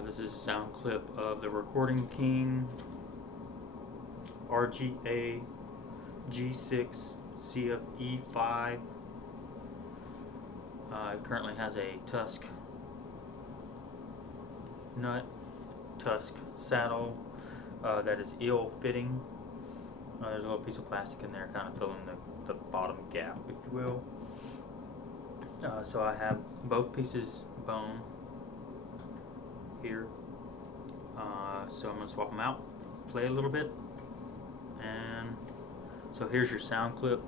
This is a sound clip of the Recording King RGA G6 CFE5. It currently has a tusk nut, tusk saddle that is ill-fitting. There's a little piece of plastic in there kind of filling the bottom gap, if you will. So I have both pieces bone here. So I'm going to swap them out, play a little bit, and so here's your sound clip.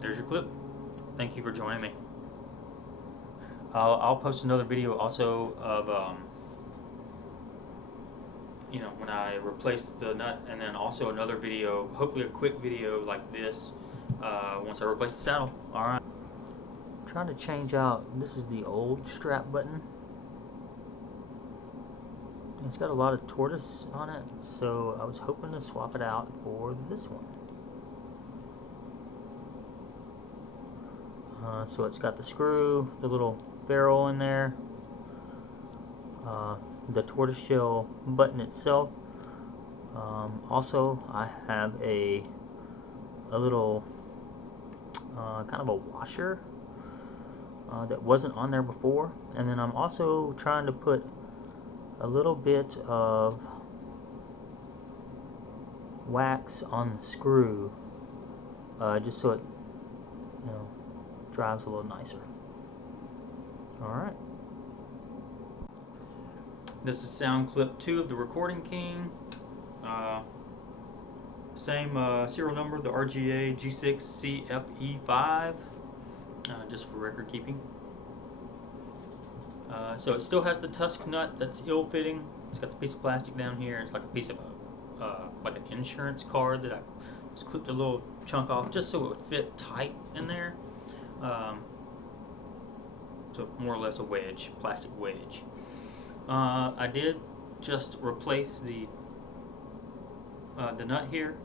There's your clip. Thank you for joining me. I'll post another video also of when I replace the nut, and then also another video, hopefully a quick video like this, once I replace the saddle. Alright. Trying to change out, this is the old strap button. It's got a lot of tortoise on it, so I was hoping to swap it out for this one. So it's got the screw, the little barrel in there, the tortoiseshell button itself. Also, I have a little kind of a washer that wasn't on there before, and then I'm also trying to put a little bit of wax on the screw, just so it drives a little nicer. Alright. This is sound clip 2 of the Recording King. Same serial number, the RGA G6 CFE5, just for record keeping. So it still has the tusk nut that's ill-fitting. It's got the piece of plastic down here. It's like a piece of like an insurance card that I just clipped a little chunk off just so it would fit tight in there. So more or less a wedge, plastic wedge. I did just replace the nut here.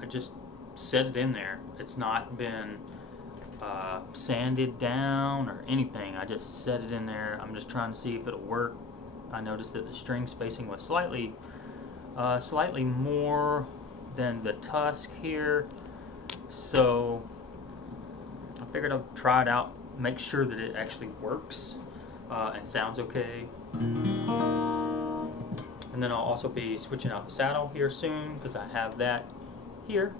I just set it in there. It's not been sanded down or anything. I just set it in there. I'm just trying to see if it'll work. I noticed that the string spacing was slightly more than the tusk here, so I figured I'd try it out, make sure that it actually works and sounds okay. And then I'll also be switching out the saddle here soon, because I have that here.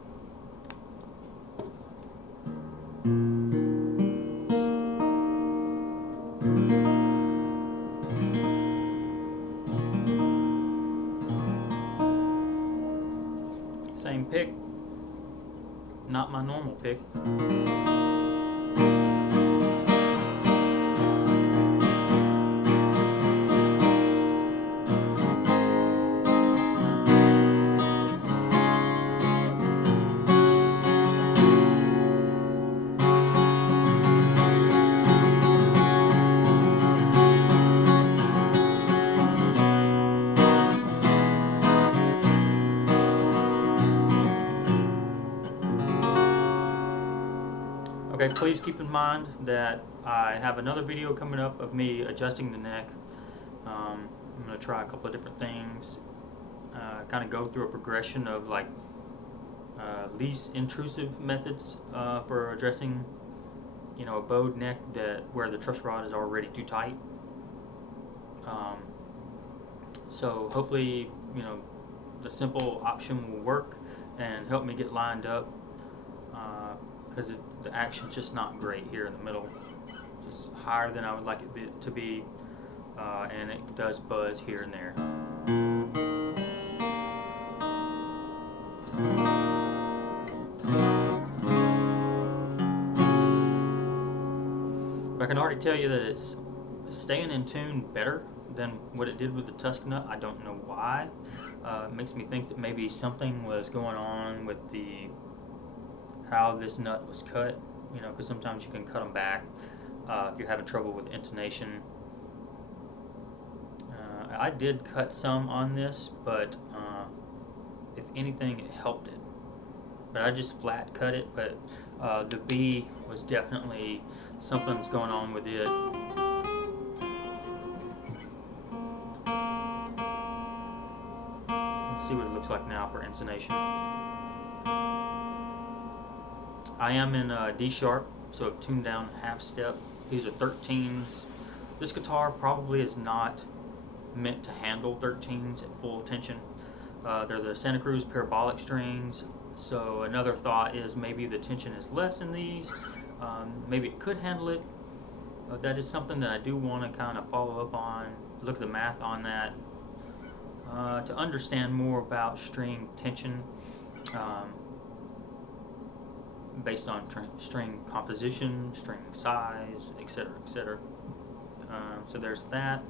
Same pick, not my normal pick. Okay, please keep in mind that I have another video coming up of me adjusting the neck. I'm going to try a couple of different things, kind of go through a progression of like least intrusive methods for addressing a bowed neck where the truss rod is already too tight. So hopefully the simple option will work. and help me get lined up, because the action's just not great here in the middle, just higher than I would like it to be, and it does buzz here and there. But I can already tell you that it's staying in tune better than what it did with the Tuscan nut. I don't know why. It makes me think that maybe something was going on with how this nut was cut, because sometimes you can cut them back if you're having trouble with intonation. I did cut some on this, but if anything, it helped it. But I just flat cut it, but the B was definitely something's going on with it. Let's see what it looks like now for intonation. I am in D sharp, so I've tuned down half step. These are 13s. This guitar probably is not meant to handle 13s at full tension. They're the Santa Cruz parabolic strings, so another thought is maybe the tension is less in these. Maybe it could handle it. That is something that I do want to kind of follow up on, look at the math on that, to understand more about string tension, based on string composition, string size, etc., etc. So there's that.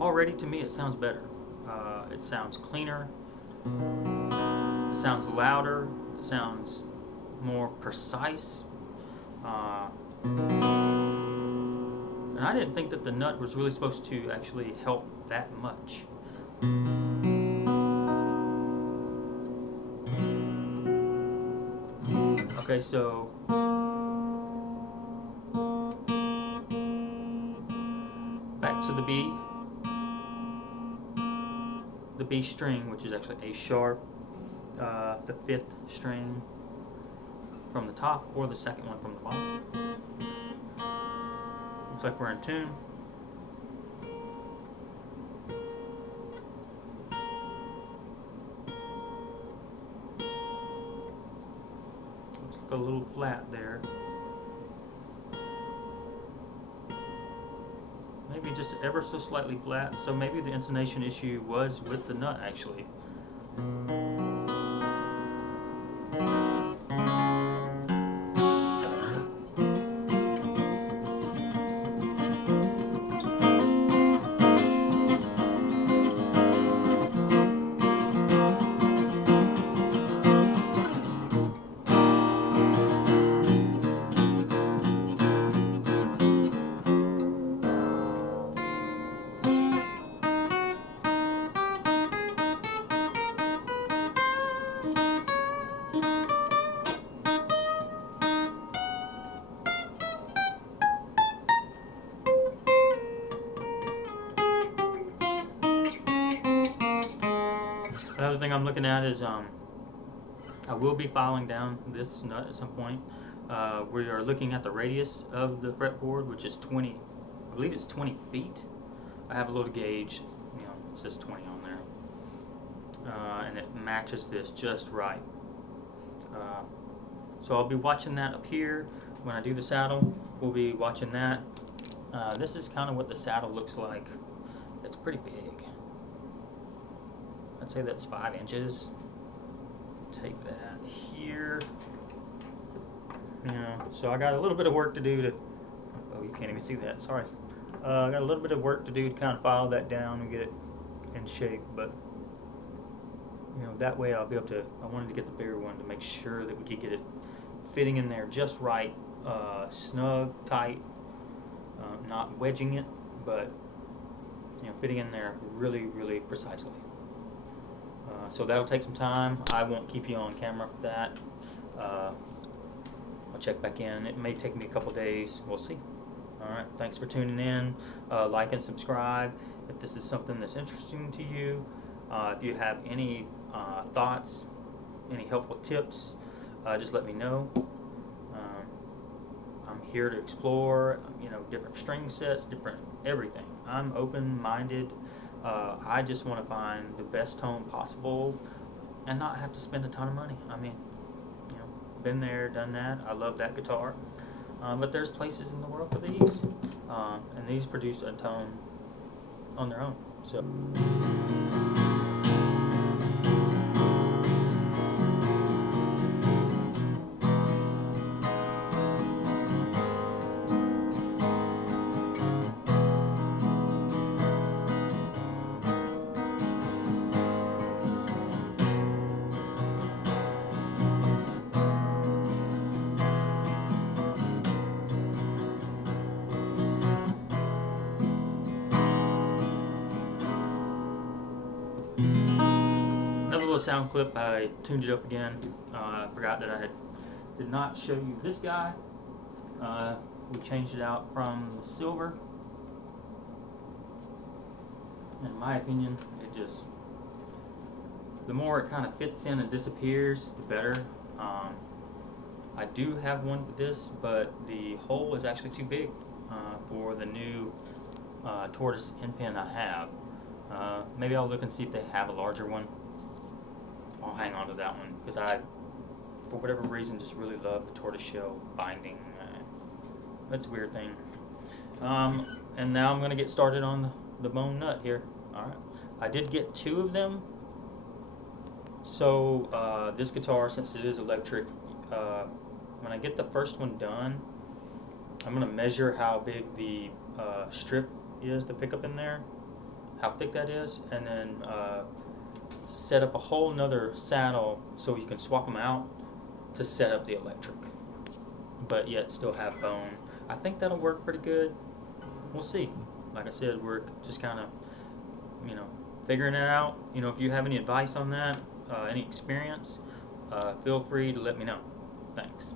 Already, to me, it sounds better. It sounds cleaner. It sounds louder. It sounds more precise. And I didn't think that the nut was really supposed to actually help that much. Okay, so back to the B string, which is actually A sharp, the 5th string from the top, or the second one from the bottom. Looks like we're in tune. Looks like a little flat there. Maybe just ever so slightly flat, so maybe the intonation issue was with the nut actually. Another thing I'm looking at is I will be filing down this nut at some point. We are looking at the radius of the fretboard, which is 20. I believe it's 20 feet. I have a little gauge. It says 20 on there, and it matches this just right. So I'll be watching that up here when I do the saddle. We'll be watching that. This is kind of what the saddle looks like. It's pretty big. I'd say that's 5 inches. Take that here. So I got a little bit of work to do to, oh, you can't even see that, sorry. I got a little bit of work to do to kind of file that down and get it in shape, but that way I'll be able to, I wanted to get the bigger one to make sure that we could get it fitting in there just right, snug, tight, not wedging it, but fitting in there really, really precisely. So that'll take some time. I won't keep you on camera for that. I'll check back in. It may take me a couple days. We'll see. Alright, thanks for tuning in. Like and subscribe if this is something that's interesting to you. If you have any thoughts, any helpful tips, just let me know. I'm here to explore, different string sets, different everything. I'm open-minded. I just want to find the best tone possible and not have to spend a ton of money. I mean, you know, been there, done that. I love that guitar. But there's places in the world for these, and these produce a tone on their own. So. Another little sound clip, I tuned it up again. I forgot that I did not show you this guy. We changed it out from silver. In my opinion, the more it kind of fits in and disappears, the better. I do have one for this, but the hole is actually too big for the new tortoise end pin I have. Maybe I'll look and see if they have a larger one. I'll hang on to that one because I, for whatever reason, just really love the tortoiseshell binding. That's a weird thing. And now I'm going to get started on the bone nut here. Alright, I did get 2 of them. So this guitar, since it is electric, when I get the first one done, I'm going to measure how big the strip is, the pickup in there, how thick that is, and then set up a whole nother saddle so you can swap them out to set up the electric, but yet still have bone. I think that'll work pretty good. We'll see. Like I said, we're just kind of, figuring it out. If you have any advice on that, any experience, feel free to let me know. Thanks.